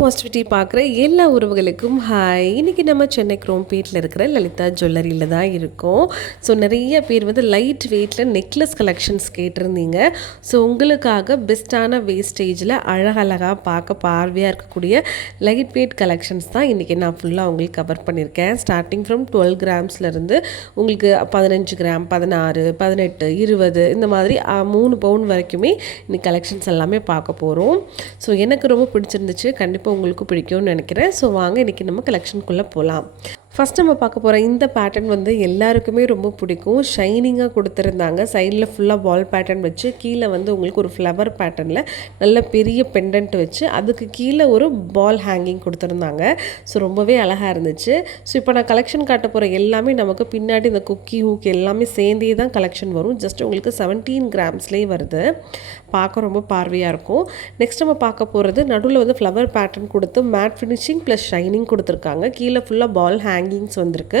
Positivity பார்க்குற எல்லா உறவுகளுக்கும் ஹாய். இன்றைக்கி நம்ம சென்னை குரோம்பேட்டில் இருக்கிற லலிதா ஜுவல்லரியில் தான் இருக்கோம். ஸோ நிறைய பேர் வந்து லைட் வெயிட்டில் நெக்லஸ் கலெக்ஷன்ஸ் கேட்டிருந்தீங்க. ஸோ உங்களுக்காக பெஸ்ட்டான வேஸ்டேஜில் அழகழகாக பார்க்க பார்வையாக இருக்கக்கூடிய லைட் வெயிட் கலெக்ஷன்ஸ் தான் இன்றைக்கி நான் ஃபுல்லாக உங்களுக்கு கவர் பண்ணியிருக்கேன். ஸ்டார்டிங் ஃப்ரம் 12 கிராம்ஸ்லேருந்து உங்களுக்கு 15 கிராம், 16, 18, 20 இந்த மாதிரி 3 பவுன் வரைக்குமே இன்னைக்கு கலெக்ஷன்ஸ் எல்லாமே பார்க்க போகிறோம். ஸோ எனக்கு ரொம்ப பிடிச்சிருந்துச்சு, கண்டிப்பாக உங்களுக்கு பிடிக்கும்னு நினைக்கிறேன். ஸோ வாங்க இன்றைக்கி நம்ம கலெக்ஷனுக்குள்ளே போகலாம். ஃபஸ்ட் நம்ம பார்க்க போகிற இந்த பேட்டர்ன் வந்து எல்லாருக்குமே ரொம்ப பிடிக்கும். ஷைனிங்காக கொடுத்துருந்தாங்க. சைடில் ஃபுல்லாக பால் பேட்டர்ன் வச்சு கீழே வந்து உங்களுக்கு ஒரு ஃப்ளவர் பேட்டர்னில் நல்ல பெரிய பெண்டன்ட் வச்சு அதுக்கு கீழே ஒரு பால் ஹேங்கிங் கொடுத்துருந்தாங்க. ஸோ ரொம்பவே அழகாக இருந்துச்சு. ஸோ இப்போ நான் கலெக்ஷன் காட்ட போகிற எல்லாமே நமக்கு பின்னாடி இந்த குக்கி ஹூக் எல்லாமே சேர்ந்தே தான் கலெக்ஷன் வரும். ஜஸ்ட் உங்களுக்கு 17 கிராம்ஸ்லேயே வருது. பார்க்க ரொம்ப பார்வையாக இருக்கும். நெக்ஸ்ட் நம்ம பார்க்க போகிறது நடுவில் வந்து ஃப்ளவர் பேட்டர்ன் கொடுத்து மேட் ஃபினிஷிங் ப்ளஸ் ஷைனிங் கொடுத்துருக்காங்க. கீழே ஃபுல்லாக பால் ஹேங்கிங்ஸ் வந்திருக்கு.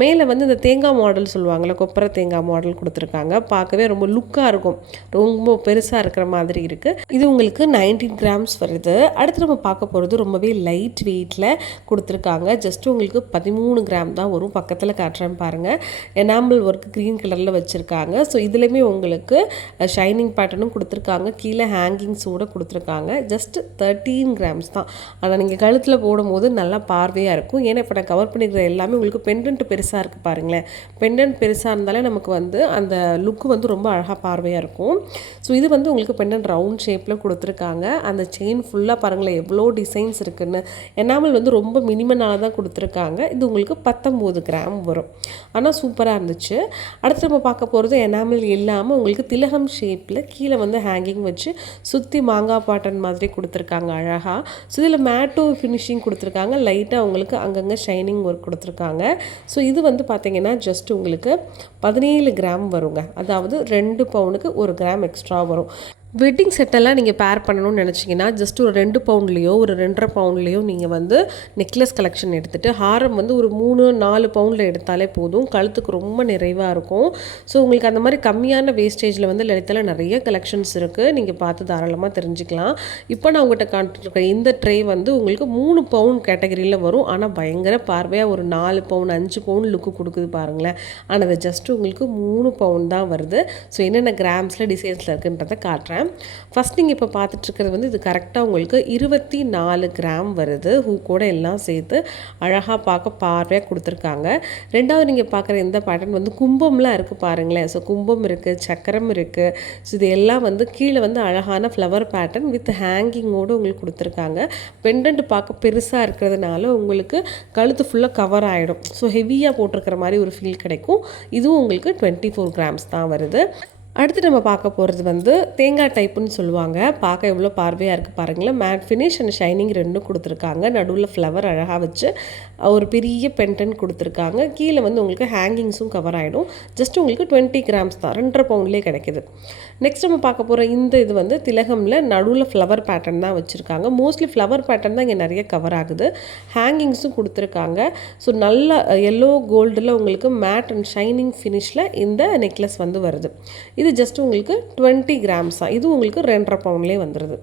மேலே வந்து இந்த தேங்காய் மாடல் சொல்லுவாங்கள்ல, கொப்பரை தேங்காய் மாடல் கொடுத்துருக்காங்க. பார்க்கவே ரொம்ப லுக்காக இருக்கும், ரொம்ப பெருசாக இருக்கிற மாதிரி இருக்குது. இது உங்களுக்கு 19 கிராம்ஸ் வருது. அடுத்து நம்ம பார்க்க போகிறது ரொம்பவே லைட் வெயிட்டில் கொடுத்துருக்காங்க. ஜஸ்ட் உங்களுக்கு 13 கிராம் தான் வரும். பக்கத்தில் காட்டுறேன்னு பாருங்கள். எனாமல் ஒர்க் க்ரீன் கலரில் வச்சுருக்காங்க. ஸோ இதுலேயுமே உங்களுக்கு ஷைனிங் பேட்டர்னும் கொடுத்துருக்காங்க. கீழே ஹேங்கிங்ஸோடு கொடுத்துருக்காங்க. ஜஸ்ட் 13 கிராம்ஸ் தான். ஆனால் நீங்கள் கழுத்தில் போடும்போது நல்லா பார்வையாக இருக்கும். ஏன்னா இப்போ நான் கவர் பண்ணிக்கிற எல்லாமே உங்களுக்கு பெண்டன்ட் பெருசாக இருக்குது பாருங்களேன். பெண்டன்ட் பெருசாக இருந்தாலே நமக்கு வந்து அந்த லுக்கு வந்து ரொம்ப அழகாக பார்வையாக இருக்கும். ஸோ இது வந்து உங்களுக்கு பெண்டன்ட் ரவுண்ட் ஷேப்பில் கொடுத்துருக்காங்க. அந்த செயின் ஃபுல்லாக பாருங்களேன் எவ்வளோ டிசைன்ஸ் இருக்குன்னு. எனாமல் வந்து ரொம்ப மினிமனாக தான் கொடுத்துருக்காங்க. இது உங்களுக்கு 19 கிராம் வரும். ஆனால் சூப்பராக இருந்துச்சு. அடுத்து நம்ம பார்க்க போகிறது எனாமல் இல்லாமல் உங்களுக்கு திலகம் ஷேப்பில் கீழே வந்து ஹேங்கிங் வச்சு சுற்றி மாங்காய் பாட்டன் மாதிரி கொடுத்துருக்காங்க அழகாக. ஸோ இதில் மேட்டோ ஃபினிஷிங் கொடுத்துருக்காங்க. லைட்டாக உங்களுக்கு அங்கங்கே ஷைனிங் ஒர்க் கொடுத்துருக்காங்க. ஸோ இது வந்து பார்த்திங்கன்னா ஜஸ்ட் உங்களுக்கு 17 கிராம் வருங்க. அதாவது 2 பவுனுக்கு 1 கிராம் எக்ஸ்ட்ரா வரும். வெட்டிங் செட்டெல்லாம் நீங்கள் பேர் பண்ணணும்னு நினச்சிங்கன்னா ஜஸ்ட் ஒரு 2 பவுண்ட்லேயோ ஒரு 2.5 பவுண்ட்லேயோ நீங்கள் வந்து நெக்லஸ் கலெக்ஷன் எடுத்துகிட்டு ஹாரம் வந்து ஒரு 3-4 பவுண்டில் எடுத்தாலே போதும். கழுத்துக்கு ரொம்ப நிறைவாக இருக்கும். ஸோ உங்களுக்கு அந்த மாதிரி கம்மியான வேஸ்டேஜில் வந்து லலிதால நிறைய கலெக்ஷன்ஸ் இருக்குது. நீங்கள் பார்த்து தாராளமாக தெரிஞ்சுக்கலாம். இப்போ நான் உங்கள்கிட்ட காட்டிருக்கேன் இந்த ட்ரே வந்து உங்களுக்கு 3 பவுண்ட் கேட்டகரியில் வரும். ஆனால் பயங்கர பார்வையாக ஒரு 4 பவுண்ட் 5 பவுண்ட் லுக்கு கொடுக்குது பாருங்களேன். ஆனால் அது ஜஸ்ட் உங்களுக்கு 3 பவுண்ட் தான் வருது. ஸோ என்னென்ன கிராம்ஸில் டிசைன்ஸில் இருக்குன்றதை காட்டுறேன். ஃபஸ்ட் நீங்கள் இப்போ பார்த்துட்ருக்கிறது வந்து இது கரெக்டாக உங்களுக்கு 24 கிராம் வருது. ஹூக்கோட எல்லாம் சேர்த்து அழகாக பார்க்க பார்வையாக கொடுத்துருக்காங்க. ரெண்டாவது நீங்கள் பார்க்குற இந்த பேட்டர்ன் வந்து கும்பம்லாம் இருக்குது பாருங்களேன். ஸோ கும்பம் இருக்குது, சக்கரம் இருக்குது. ஸோ இது எல்லாம் வந்து கீழே வந்து அழகான ஃப்ளவர் பேட்டர்ன் வித் ஹேங்கிங்கோடு உங்களுக்கு கொடுத்துருக்காங்க. பெண்டன்ட் பார்க்க பெருசாக இருக்கிறதுனால உங்களுக்கு கழுத்து ஃபுல்லாக கவர் ஆகிடும். ஸோ ஹெவியாக போட்டிருக்கிற மாதிரி ஒரு ஃபீல் கிடைக்கும். இதுவும் உங்களுக்கு 24 கிராம்ஸ் தான் வருது. அடுத்து நம்ம பார்க்க போகிறது வந்து தேங்காய் டைப்புன்னு சொல்லுவாங்க. பார்க்க எவ்வளோ பார்வையாக இருக்குது பாருங்களேன். மேட் ஃபினிஷ் அண்ட் ஷைனிங் ரெண்டும் கொடுத்துருக்காங்க. நடுவில் ஃப்ளவர் அழகாக வச்சு ஒரு பெரிய பென்டன் கொடுத்துருக்காங்க. கீழே வந்து உங்களுக்கு ஹேங்கிங்ஸும் கவர் ஆகிடும். ஜஸ்ட் உங்களுக்கு 20 கிராம்ஸ் தான், 2.5 பவுண்ட்லேயே கிடைக்கிது. நெக்ஸ்ட் நம்ம பார்க்க போகிற இந்த இது வந்து திலகமில் நடுவில் ஃப்ளவர் பேட்டர்ன் தான் வச்சுருக்காங்க. மோஸ்ட்லி ஃப்ளவர் பேட்டர்ன் தான் இங்கே நிறைய கவர் ஆகுது. ஹேங்கிங்ஸும் கொடுத்துருக்காங்க. ஸோ நல்ல எல்லோ கோல்டில் உங்களுக்கு மேட் அண்ட் ஷைனிங் ஃபினிஷில் இந்த நெக்லஸ் வந்து வருது. இது ஜஸ்ட் உங்களுக்கு 20 கிராம்ஸ் தான். இது உங்களுக்கு 2.5 பவுண்ட்லேயே வந்துடுது.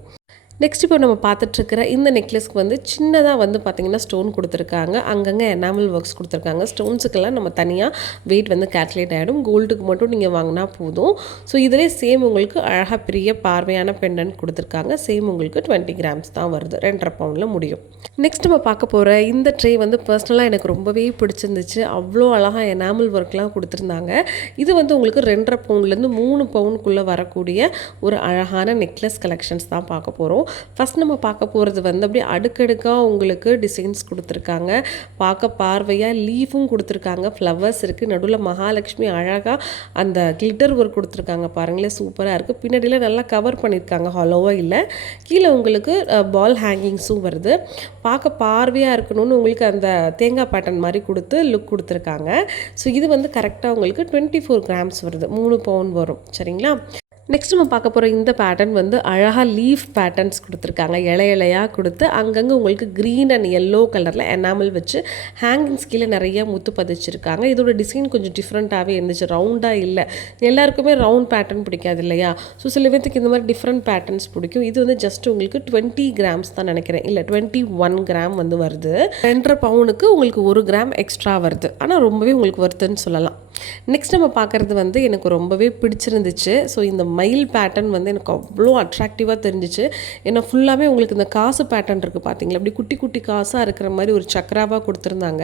நெக்ஸ்ட் இப்போ நம்ம பார்த்துட்ருக்கிற இந்த நெக்லஸ்க்கு வந்து சின்னதாக வந்து பார்த்திங்கன்னா ஸ்டோன் கொடுத்துருக்காங்க. அங்கங்கே எனாமல் ஒர்க்ஸ் கொடுத்துருக்காங்க. ஸ்டோன்ஸுக்கெல்லாம் நம்ம தனியாக வெயிட் வந்து கேல்குலேட் ஆகிடும். கோல்டுக்கு மட்டும் நீங்கள் வாங்கினா போதும். ஸோ இதிலே சேம் உங்களுக்கு அழகாக பெரிய பார்வையான பெண்டன்ட் கொடுத்துருக்காங்க. சேம் உங்களுக்கு 20 கிராம்ஸ் தான் வருது. 2.5 பவுண்டில் முடியும். நெக்ஸ்ட் நம்ம பார்க்க போகிற இந்த ட்ரே வந்து பர்சனலாக எனக்கு ரொம்பவே பிடிச்சிருந்துச்சு. அவ்வளோ அழகாக எனாமல் ஒர்க்லாம் கொடுத்துருந்தாங்க. இது வந்து உங்களுக்கு 2.5 பவுண்ட்லேருந்து 3 பவுண்டுக்குள்ளே வரக்கூடிய ஒரு அழகான நெக்லஸ் கலெக்ஷன்ஸ் தான் பார்க்க போகிறோம். ஃபஸ்ட் நம்ம பார்க்க போகிறது வந்து அப்படியே அடுக்கடுக்காக உங்களுக்கு டிசைன்ஸ் கொடுத்துருக்காங்க. பார்க்க பார்வையாக லீஃபும் கொடுத்துருக்காங்க. ஃப்ளவர்ஸ் இருக்குது. நடுவில் மகாலட்சுமி அழகாக அந்த கிளிட்டர் ஒர்க் கொடுத்துருக்காங்க பாருங்களேன். சூப்பராக இருக்குது. பின்னாடியில் நல்லா கவர் பண்ணியிருக்காங்க, ஹாலோவாக இல்லை. கீழே உங்களுக்கு பால் ஹேங்கிங்ஸும் வருது. பார்க்க பார்வையாக இருக்கணும்னு உங்களுக்கு அந்த தேங்காய் பேட்டர்ன் மாதிரி கொடுத்து லுக் கொடுத்துருக்காங்க. ஸோ இது வந்து கரெக்டாக உங்களுக்கு 24 கிராம்ஸ் வருது. 3 பவுண்ட் வரும். சரிங்களா? நெக்ஸ்ட் நம்ம பார்க்க போகிற இந்த பேட்டர்ன் வந்து அழகாக லீஃப் பேட்டர்ன்ஸ் கொடுத்துருக்காங்க. இலையாக கொடுத்து அங்கங்கே உங்களுக்கு க்ரீன் அண்ட் எல்லோ கலரில் எனாமல் வச்சு ஹேங்கிங்ஸ் கீழே நிறைய முத்து பதிச்சிருக்காங்க. இதோட டிசைன் கொஞ்சம் டிஃப்ரெண்ட்டாகவே இருந்துச்சு, ரவுண்டாக இல்லை. எல்லாருக்குமே ரவுண்ட் பேட்டர்ன் பிடிக்காது இல்லையா? ஸோ சில பேர்த்துக்கு இந்த மாதிரி டிஃப்ரெண்ட் பேட்டர்ன்ஸ் பிடிக்கும். இது வந்து ஜஸ்ட் உங்களுக்கு 20 கிராம்ஸ் தான் நினைக்கிறேன், இல்லை 21 கிராம் வந்து வருது. 2.5 பவுனுக்கு உங்களுக்கு 1 கிராம் எக்ஸ்ட்ரா வருது. ஆனால் ரொம்பவே உங்களுக்கு வருதுன்னு சொல்லலாம். நெக்ஸ்ட் நம்ம பார்க்குறது வந்து எனக்கு ரொம்பவே பிடிச்சிருந்துச்சு. ஸோ இந்த மயில் பேட்டர்ன் வந்து எனக்கு அவ்வளோ அட்ராக்டிவாக தெரிஞ்சிச்சு. ஏன்னா ஃபுல்லாகவே உங்களுக்கு இந்த காசு பேட்டர்ன் இருக்குது பார்த்தீங்களா, அப்படி குட்டி குட்டி காசாக இருக்கிற மாதிரி ஒரு சக்கராவாக கொடுத்துருந்தாங்க.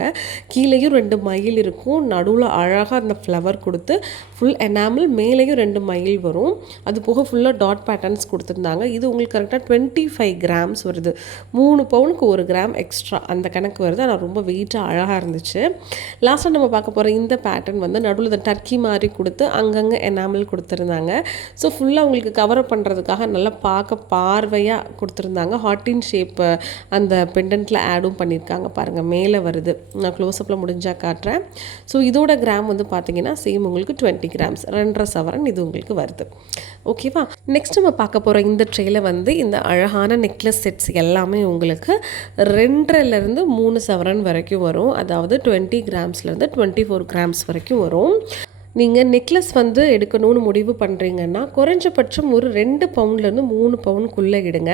கீழேயும் 2 மயில் இருக்கும், நடுவில் அழகாக அந்த ஃப்ளவர் கொடுத்து ஃபுல் எனாமல், மேலேயும் 2 மயில் வரும். அது போக ஃபுல்லாக டாட் பேட்டர்ன்ஸ் கொடுத்துருந்தாங்க. இது உங்களுக்கு கரெக்டாக 25 கிராம்ஸ் வருது. 3 பவுனுக்கு 1 கிராம் எக்ஸ்ட்ரா அந்த கணக்கு வருது. ஆனால் ரொம்ப வெயிட்டாக அழகாக இருந்துச்சு. லாஸ்ட்டாக நம்ம பார்க்க போகிற இந்த பேட்டர்ன் வந்து நடுவில் இந்த டர்க்கி மாதிரி கொடுத்து அங்கங்கே எனாமல் கொடுத்துருந்தாங்க. ஸோ ஃபுல்லாக உங்களுக்கு கவர் பண்ணுறதுக்காக நல்லா பார்க்க பார்வையாக கொடுத்துருந்தாங்க. ஹார்டின் ஷேப்பு அந்த பெண்டன்ட்டில் ஆடும் பண்ணியிருக்காங்க பாருங்கள், மேலே வருது. நான் க்ளோஸ்அப்பில் முடிஞ்சால் காட்டுறேன். ஸோ இதோட கிராம் வந்து பார்த்தீங்கன்னா சேம் உங்களுக்கு 20 கிராம்ஸ், 2.5 சவரன் இது உங்களுக்கு வருது. ஓகேவா? நெக்ஸ்ட் நம்ம பார்க்க போகிற இந்த ட்ரேயில் வந்து இந்த அழகான நெக்லஸ் செட்ஸ் எல்லாமே உங்களுக்கு 2.5லேருந்து 3 சவரன் வரைக்கும் வரும். அதாவது 20 கிராம்ஸ்லேருந்து 24 கிராம்ஸ் வரைக்கும் வரும். நீங்கள் நெக்லஸ் வந்து எடுக்கணும்னு முடிவு பண்ணுறீங்கன்னா குறைஞ்சபட்சம் ஒரு 2 பவுண்ட்லேருந்து 3 பவுனுக்குள்ளே இடுங்க.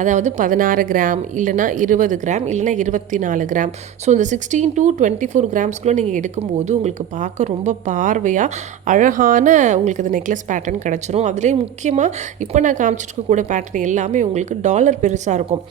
அதாவது 16 கிராம் இல்லைனா 20 கிராம் இல்லைனா 24 கிராம். ஸோ இந்த 16 to 24 கிராம்ஸ்குள்ளே நீங்கள் எடுக்கும்போது உங்களுக்கு பார்க்க ரொம்ப பார்வையாக அழகான உங்களுக்கு இந்த நெக்லஸ் பேட்டர்ன் கிடச்சிரும். அதுலேயும் முக்கியமாக இப்போ நான் காமிச்சிருக்கக்கூடிய பேட்டர்ன் எல்லாமே உங்களுக்கு டாலர் பெருசாக இருக்கும்.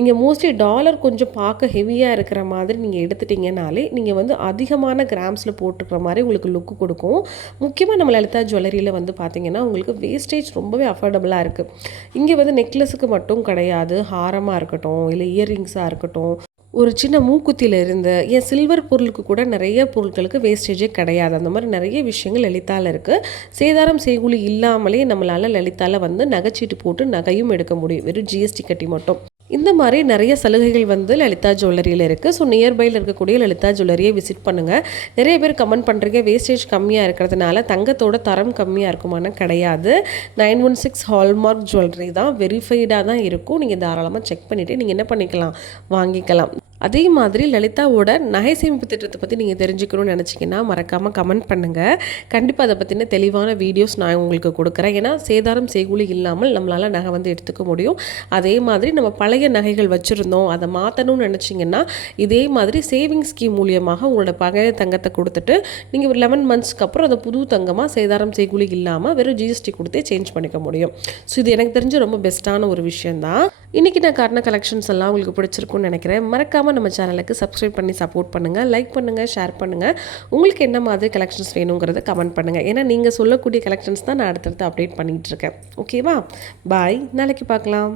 நீங்கள் மோஸ்ட்லி டாலர் கொஞ்சம் பார்க்க ஹெவியாக இருக்கிற மாதிரி நீங்கள் எடுத்துட்டிங்கனாலே நீங்கள் வந்து அதிகமான கிராம்ஸில் போட்டுக்கிற மாதிரி உங்களுக்கு லுக்கு கொடுக்கும். முக்கியமாக நம்ம லலிதா ஜுவல்லரியில் வந்து பார்த்திங்கன்னா உங்களுக்கு வேஸ்டேஜ் ரொம்பவே அஃபோர்டபுளாக இருக்குது. இங்கே வந்து நெக்லஸுக்கு மட்டும் கிடையாது, ஹாரமாக இருக்கட்டும் இல்லை இயர்ரிங்ஸாக இருக்கட்டும், ஒரு சின்ன மூக்குத்தியிலிருந்து ஏன் சில்வர் பொருளுக்கு கூட நிறைய பொருட்களுக்கு வேஸ்டேஜே கிடையாது. அந்த மாதிரி நிறைய விஷயங்கள் லலிதாவில் இருக்குது. சேதாரம் செய்கூலி இல்லாமலே நம்மளால் லலிதாவில் வந்து நகைச்சீட்டு போட்டு நகையும் எடுக்க முடியும், வெறும் ஜிஎஸ்டி கட்டி மட்டும். இந்த மாதிரி நிறைய சலுகைகள் வந்து லலிதா ஜுவல்லரியில் இருக்குது. ஸோ நியர்பையில் இருக்கக்கூடிய லலிதா ஜுவல்லரியை விசிட் பண்ணுங்கள். நிறைய பேர் கமெண்ட் பண்ணுறீங்க வேஸ்டேஜ் கம்மியாக இருக்கிறதுனால தங்கத்தோட தரம் கம்மியாக இருக்குமானா கிடையாது. 916 ஹால்மார்க் ஜுவல்லரி தான், வெரிஃபைடாக தான் இருக்கும். நீங்கள் தாராளமாக செக் பண்ணிவிட்டு நீங்கள் என்ன பண்ணிக்கலாம், வாங்கிக்கலாம். அதே மாதிரி லலிதாவோட நகை சேமிப்பு திட்டத்தை பற்றி நீங்கள் தெரிஞ்சுக்கணும்னு நினச்சிங்கன்னா மறக்காமல் கமெண்ட் பண்ணுங்கள். கண்டிப்பாக அதை பற்றின தெளிவான வீடியோஸ் நான் உங்களுக்கு கொடுக்குறேன். ஏன்னா சேதாரம் செய்கூலி இல்லாமல் நம்மளால் நகை வந்து எடுத்துக்க முடியும். அதே மாதிரி நம்ம பழைய நகைகள் வச்சுருந்தோம், அதை மாற்றணும்னு நினச்சிங்கன்னா இதே மாதிரி சேவிங் ஸ்கீம் மூலியமாக உங்களோட பழைய தங்கத்தை கொடுத்துட்டு நீங்கள் ஒரு 11 மந்த்ஸ்க்கு அப்புறம் அதை புது தங்கமாக சேதாரம் செய்கூலி இல்லாமல் வெறும் ஜிஎஸ்டி கொடுத்தே சேஞ்ச் பண்ணிக்க முடியும். ஸோ இது எனக்கு தெரிஞ்ச ரொம்ப பெஸ்ட்டான ஒரு விஷயந்தான். இன்றைக்கி நான் காட்டின கலெக்ஷன்ஸ் எல்லாம் உங்களுக்கு பிடிச்சிருக்குன்னு நினைக்கிறேன். மறக்காமல் நம்ம சேனலுக்கு சப்ஸ்கிரைப் பண்ணி சப்போர்ட் பண்ணுங்கள், லைக் பண்ணுங்கள், ஷேர் பண்ணுங்கள். உங்களுக்கு என்ன மாதிரி கலெக்ஷன்ஸ் வேணுங்கிறத கமெண்ட் பண்ணுங்கள். ஏன்னா நீங்கள் சொல்லக்கூடிய கலெக்ஷன்ஸ் தான் நான் அடுத்தடுத்து அப்டேட் பண்ணிகிட்டு இருக்கேன். ஓகேவா? பாய், நாளைக்கு பார்க்கலாம்.